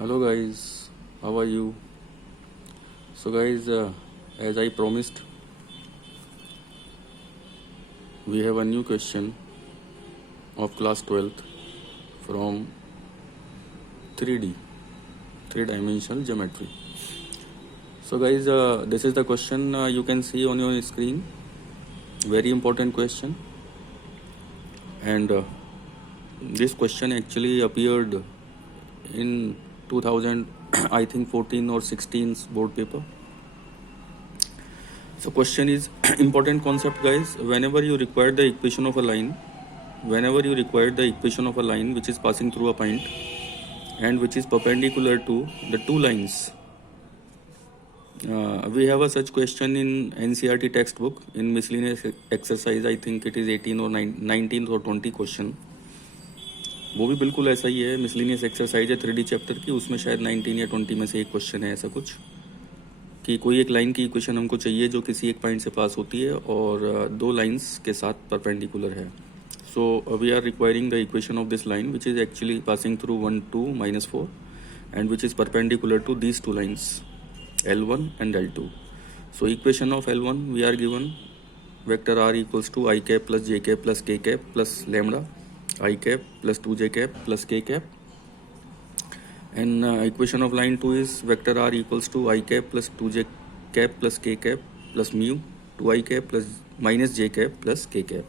Hello guys, how are you? So guys, as I promised, we have a new question of class 12th from 3D, three-dimensional geometry. So guys, this is the question you can see on your screen. Very important question, and this question actually appeared in 2000, I think 14 or 16's board paper. So question is important concept guys. Whenever you require the equation of a line which is passing through a point and which is perpendicular to the two lines, we have a such question in NCERT textbook in miscellaneous exercise. I think it is 18 or 19 or 20 question. वो भी बिल्कुल ऐसा ही है, miscellaneous exercise है 3D chapter की. उसमें शायद 19 या 20 में से एक क्वेश्चन है ऐसा कुछ कि कोई एक लाइन की इक्वेशन हमको चाहिए जो किसी एक पॉइंट से पास होती है और दो लाइंस के साथ परपेंडिकुलर है. So we are requiring the equation of this line which is actually passing through 1 2 -4 and which is perpendicular to these two lines L1 and L2. So equation of L1 we are given vector r equals to I cap plus j cap plus k cap plus lambda I cap plus 2j cap plus k cap. And equation of line 2 is vector r equals to I cap plus 2j cap plus k cap plus mu 2I cap plus minus j cap plus k cap.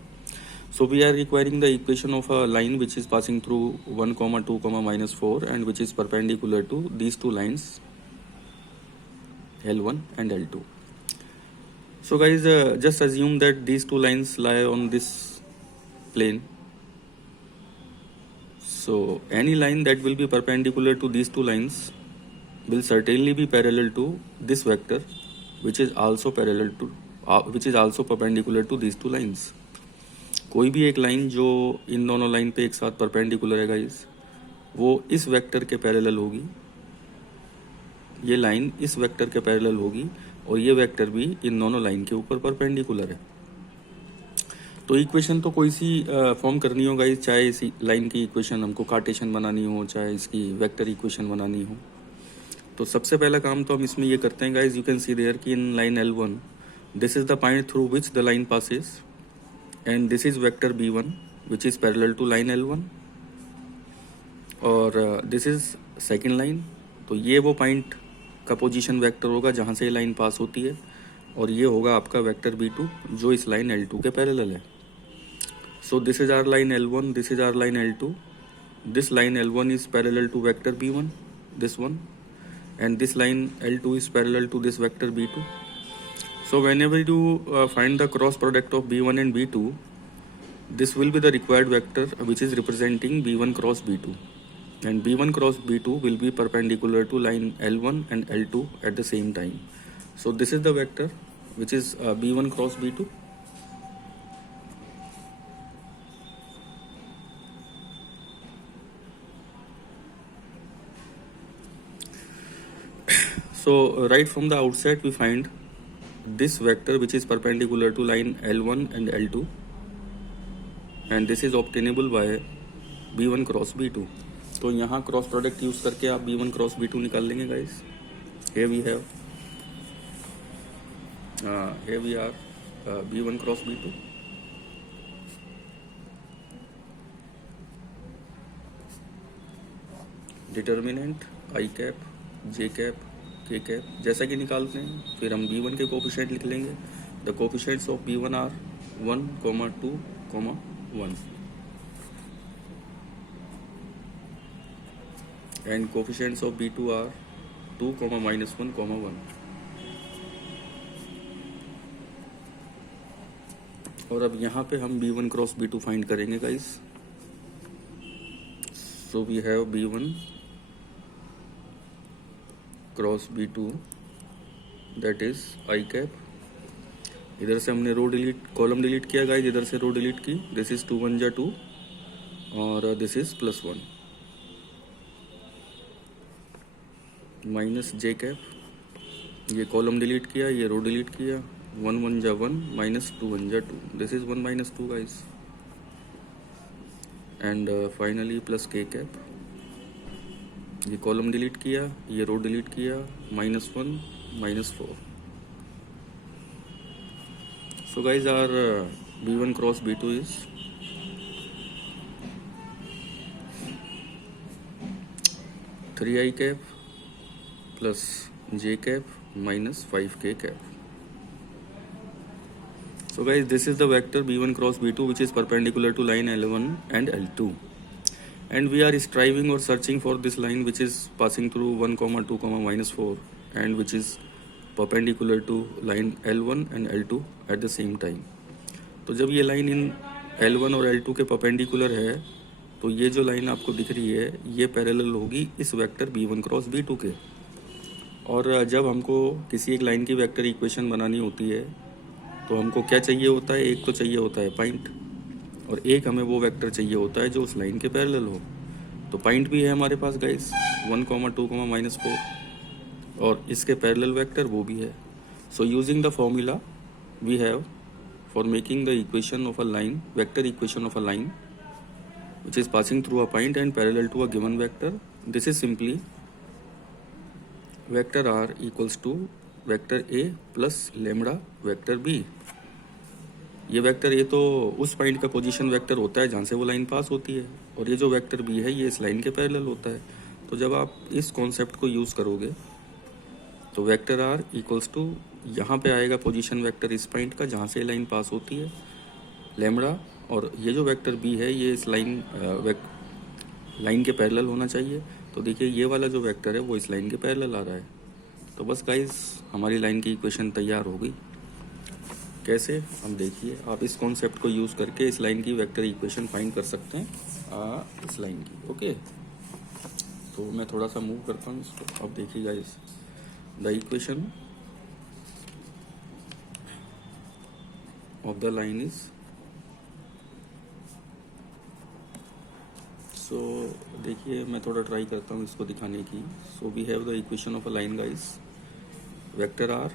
So we are requiring the equation of a line which is passing through 1 comma 2 comma -4 and which is perpendicular to these two lines L1 and L2. So guys, just assume that these two lines lie on this plane. So any line that will be perpendicular to these two lines will certainly be parallel to this vector which is also perpendicular to these two lines. कोई भी एक line जो इन दोनों line पे एक साथ perpendicular है guys, वो इस वेक्टर के पैरेलल होगी. ये लाइन इस वेक्टर के पैरेलल होगी और ये वेक्टर भी इन दोनों लाइन के ऊपर परपेंडिकुलर है. तो इक्वेशन तो कोई सी फॉर्म करनी हो गाइस, चाहे इसी लाइन की इक्वेशन हमको कार्टेशियन बनानी हो, चाहे इसकी वेक्टर इक्वेशन बनानी हो. तो सबसे पहला काम तो हम इसमें ये करते हैं guys. You can see there कि in line L1 this is the point through which the line passes and this is vector B1 which is parallel to line L1 और दिस इज सेकेंड लाइन. तो ये वो point का position vector होगा जहाँ से ये लाइन पास होती है और ये होगा आपका वेक्टर B2 जो इस लाइन L2 के पैरेलल है. So this is our line L1, this is our line L2. This line L1 is parallel to vector B1, this one, and this line L2 is parallel to this vector B2. So whenever you find the cross product of B1 and B2, this will be the required vector which is representing B1 cross B2. And B1 cross B2 will be perpendicular to line L1 and L2 at the same time. So this is the vector which is B1 cross B2. So right from the outset we find this vector which is perpendicular to line L1 and L2 and this is obtainable by B1 cross B2. तो यहाँ cross product use करके आप B1 cross B2 निकाल लेंगे guys. here we are B1 cross B2. Determinant I cap J cap K cap जैसा कि निकालते हैं. फिर हम B1 के कोफिशिएंट लिख लेंगे. The coefficients of B1 are 1, 2, 1 and coefficients of B2 are 2, -1, 1. और अब यहाँ पे हम B1 क्रॉस B2 फाइंड करेंगे guys. So we have B1 cross B2 that is I cap. इधर से हमने रो डिलीट, कॉलम डिलीट किया गाइस, इधर से रो डिलीट की. दिस इज 2 1 2 और this is +1 minus J cap. ये कॉलम डिलीट किया, ये रो डिलीट किया. 1 1 1 -2 1 2. This is 1 -2 guys. And finally plus K cap. ये कॉलम डिलीट किया, ये रो डिलीट किया, -1 -4. So guys, our B1 cross B2 is 3i cap plus j cap minus 5k cap. So guys, this is the vector B1 cross B2 which is perpendicular to line L1 and L2, and we are striving or searching for this line which is passing through 1, 2, -4 and which is perpendicular to line L1 and L2 at the same time. तो जब ये line in L1 और L2 के perpendicular है तो ये जो line आपको दिख रही है ये पैरेलल होगी इस वेक्टर B1 क्रॉस B2 के. और जब हमको किसी एक लाइन की वेक्टर इक्वेशन बनानी होती है तो हमको क्या चाहिए होता है, एक तो चाहिए होता है पॉइंट, और एक हमें वो वेक्टर चाहिए होता है जो उस लाइन के पैरेलल हो. तो पॉइंट भी है हमारे पास गाइस 1, 2, -4, और इसके पैरेलल वेक्टर वो भी है. So using the formula we have for making the equation of a line, vector equation of a line which is passing through a point and parallel to a given vector, this is simply vector r equals to vector a plus lambda vector b. ये vector A तो उस point का position vector होता है जहाँ से वो line pass होती है, और ये जो वेक्टर बी है ये इस लाइन के पैरेलल होता है. तो जब आप इस कॉन्सेप्ट को यूज़ करोगे तो वेक्टर आर इक्वल्स टू यहाँ पे आएगा पोजीशन वेक्टर इस पॉइंट का जहाँ से लाइन पास होती है, लैम्बडा, और ये जो वेक्टर बी है ये इस लाइन के पैरेलल होना चाहिए. तो देखिए ये वाला जो वेक्टर है वो इस लाइन के पैरेलल आ रहा है. तो बस गाइस हमारी लाइन की इक्वेशन तैयार हो गई. कैसे, हम देखिए, आप इस कॉन्सेप्ट को यूज़ करके इस लाइन की वेक्टर इक्वेशन फाइंड कर सकते हैं इस लाइन की. ओके, तो मैं थोड़ा सा मूव करता हूँ इसको. अब देखिए guys, the equation of the line is, so देखिए मैं थोड़ा ट्राई करता हूँ इसको दिखाने की. So we have the equation of a line guys, vector are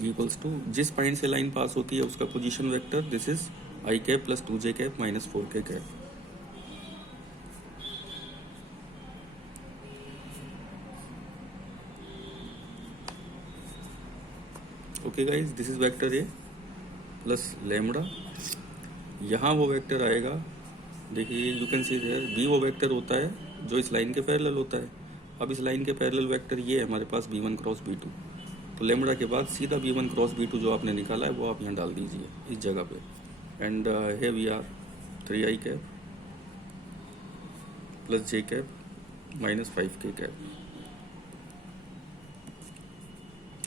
equals to जिस पॉइंट से लाइन पास होती है उसका position vector, this is i cap plus 2j cap minus 4k cap. Okay guys, this is vector A plus lambda. यहाँ वो vector आएगा, देखिए you can see there, B वो वेक्टर होता है जो इस लाइन के पैरेलल होता है. अब इस लाइन के पैरेलल वेक्टर ये है हमारे पास B1 क्रॉस B2. तो लैम्बडा के बाद सीधा B1 क्रॉस B2 जो आपने निकाला है वो आप यहाँ डाल दीजिए इस जगह पे. एंड है we are 3i cap plus j cap minus 5k cap.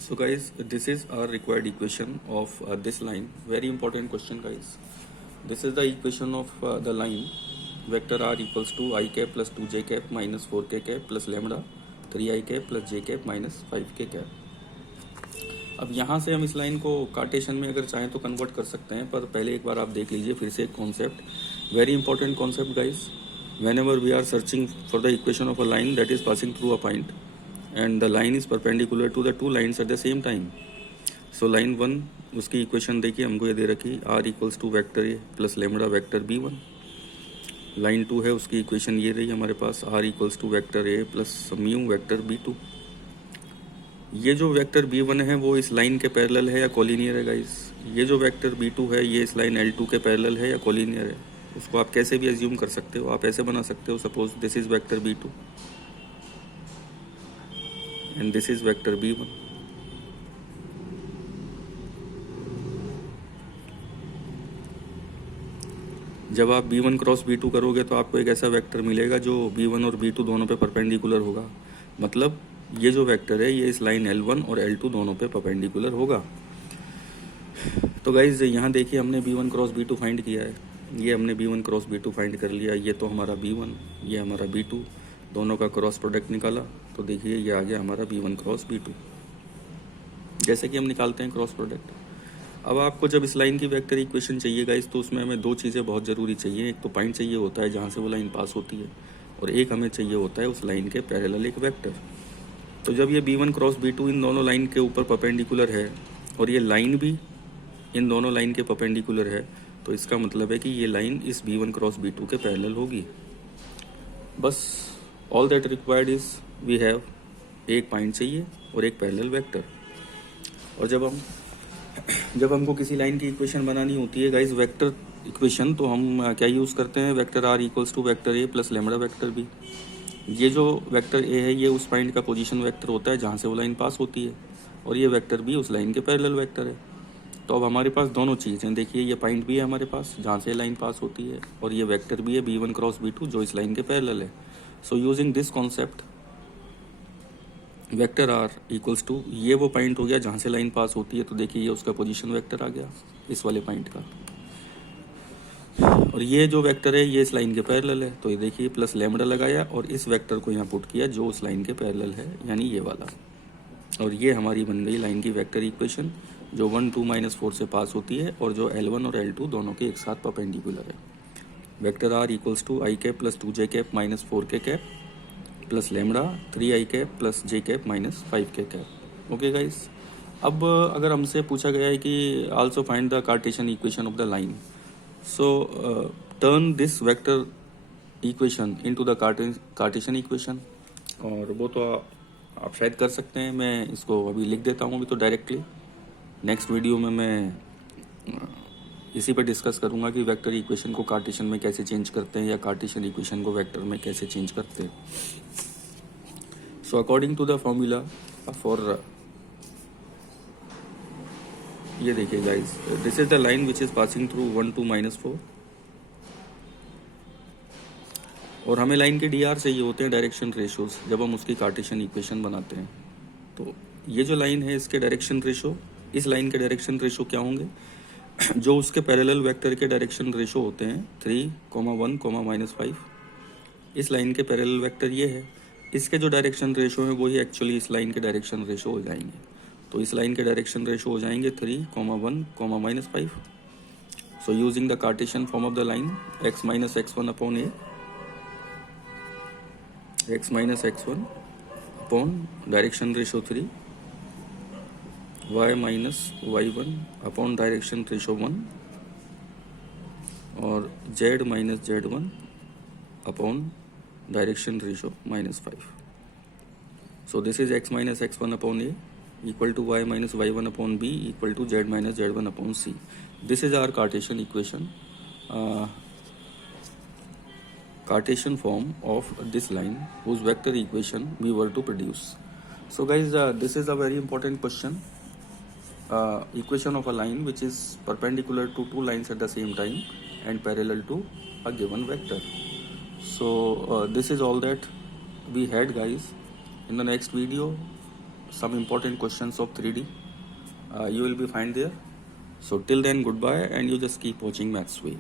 So guys, this is our required equation of this line. Very important question guys. This is the equation of the line vector r equals to I cap plus 2j cap minus 4k cap plus lambda 3i cap plus j cap minus 5k cap. अब यहाँ से हम इस line को Cartesian में अगर चाहें तो कन्वर्ट कर सकते हैं, पर पहले एक बार आप देख लीजिए फिर से एक concept, very important concept guys. whenever we are searching for the equation of a line that is passing through a point and the line is perpendicular to the two lines at the same time. So line 1 उसकी equation देखिए हमको ये दे रखी, r equals to vector A plus lambda vector B1. Line 2 है उसकी इक्वेशन ये रही हमारे पास, r equals to vector A plus mu vector B2. ये जो वेक्टर B1 है वो इस लाइन के पैरेलल है या कोलिनियर है गाइस. ये जो वेक्टर B2 है ये इस लाइन L2 के पैरेलल है या कोलिनियर है. उसको आप कैसे भी एज्यूम कर सकते हो, आप ऐसे बना सकते हो, suppose this is vector B2 and this is vector B1. जब आप B1 क्रॉस B2 करोगे तो आपको एक ऐसा वेक्टर मिलेगा जो B1 और B2 दोनों पे परपेंडिकुलर होगा. मतलब ये जो वेक्टर है ये इस लाइन L1 और L2 दोनों पे परपेंडिकुलर होगा. तो गाइज यहाँ देखिए हमने B1 क्रॉस B2 फाइंड किया है. ये हमने B1 क्रॉस B2 फाइंड कर लिया. ये तो हमारा B1, ये हमारा B2, दोनों का क्रॉस प्रोडक्ट निकाला. तो देखिए ये आ गया हमारा B1 क्रॉस B2, जैसे कि हम निकालते हैं क्रॉस प्रोडक्ट. अब आपको जब इस लाइन की वेक्टर इक्वेशन चाहिए गाइस तो उसमें हमें दो चीज़ें बहुत ज़रूरी चाहिए. एक तो पॉइंट चाहिए होता है जहाँ से वो लाइन पास होती है, और एक हमें चाहिए होता है उस लाइन के पैरेलल एक वेक्टर. तो जब ये B1 क्रॉस B2 इन दोनों लाइन के ऊपर परपेंडिकुलर है और ये लाइन भी इन दोनों लाइन के परपेंडिकुलर है, तो इसका मतलब है कि ये लाइन इस B1 क्रॉस B2 के पैरेलल होगी. बस all that required is we have एक पॉइंट चाहिए और एक पैरेलल वेक्टर। और जब हमको किसी लाइन की इक्वेशन बनानी होती है गाइस, वेक्टर इक्वेशन, तो हम क्या यूज़ करते हैं, vector are equals to vector A plus lambda vector B. ये जो वेक्टर ए है ये उस पॉइंट का पोजीशन वेक्टर होता है जहाँ से वो लाइन पास होती है, और ये वेक्टर बी उस लाइन के पैरेलल वेक्टर है। तो अब हमारे पास दोनों चीज़ें, देखिए ये पॉइंट भी है हमारे पास जहाँ से लाइन पास होती है, और ये वेक्टर भी है b1 क्रॉस b2 जो इस लाइन के पैरेलल है। So using this concept vector are equals to, ये वो पॉइंट हो गया जहाँ से लाइन पास होती है, तो देखिए ये उसका पोजीशन वेक्टर आ गया इस वाले पॉइंट का, और ये जो वेक्टर है ये इस लाइन के पैरेलल है, तो ये देखिए प्लस लेमड़ा लगाया और इस वेक्टर को यहाँ पुट किया जो उस लाइन के पैरेलल है, यानी ये वाला, और ये हमारी बन गई लाइन की वेक्टर इक्वेशन जो 1 2 -4 से पास होती है और जो L1 और L2 दोनों के एक साथ परपेंडिकुलर है। Vector are equals to I cap plus 2j cap minus 4k cap plus lambda 3i cap plus j cap minus 5k cap. Okay guys, अब अगर हमसे पूछा गया है कि also find the Cartesian equation of the line, so turn this vector equation into the Cartesian equation, और वो तो आप शायद कर सकते हैं। मैं इसको अभी लिख देता हूँ अभी तो डायरेक्टली। नेक्स्ट वीडियो में मैं इसी पर डिस्कस करूँगा कि वेक्टर इक्वेशन को कार्टेशियन में कैसे चेंज करते हैं या कार्टेशियन इक्वेशन को वेक्टर में कैसे चेंज करते हैं। So according to the formula for, ये देखिए guys, this is the line which is passing through 1 2 -4, और हमें लाइन के DR चाहिए होते हैं डायरेक्शन रेशोज जब हम उसकी कार्टेशियन इक्वेशन बनाते हैं। तो ये जो लाइन है इसके डायरेक्शन रेशो, इस लाइन के डायरेक्शन रेशो क्या होंगे, जो उसके पैरेलल वेक्टर के डायरेक्शन रेशो होते हैं 3, 1, -5। इस लाइन के पैरेलल वेक्टर ये है, इसके जो डायरेक्शन रेशो है वही एक्चुअली इस लाइन के डायरेक्शन रेशो हो जाएंगे। तो इस लाइन के डायरेक्शन रेशो हो जाएंगे 3, 1, -5। सो using the Cartesian form of the line x - x1 upon a, x - x1 upon direction ratio 3, y - y1 upon direction ratio 1, और z - z1 upon direction ratio -5. So this is x - x1 upon a equal to y - y1 upon b equal to z - z1 upon c. This is our Cartesian equation, Cartesian form of this line whose vector equation we were to produce. So guys, this is a very important question. Equation of a line which is perpendicular to two lines at the same time and parallel to a given vector. So this is all that we had, guys. In the next video, some important questions of 3D you will be find there. So till then, goodbye, and you just keep watching Maths Way.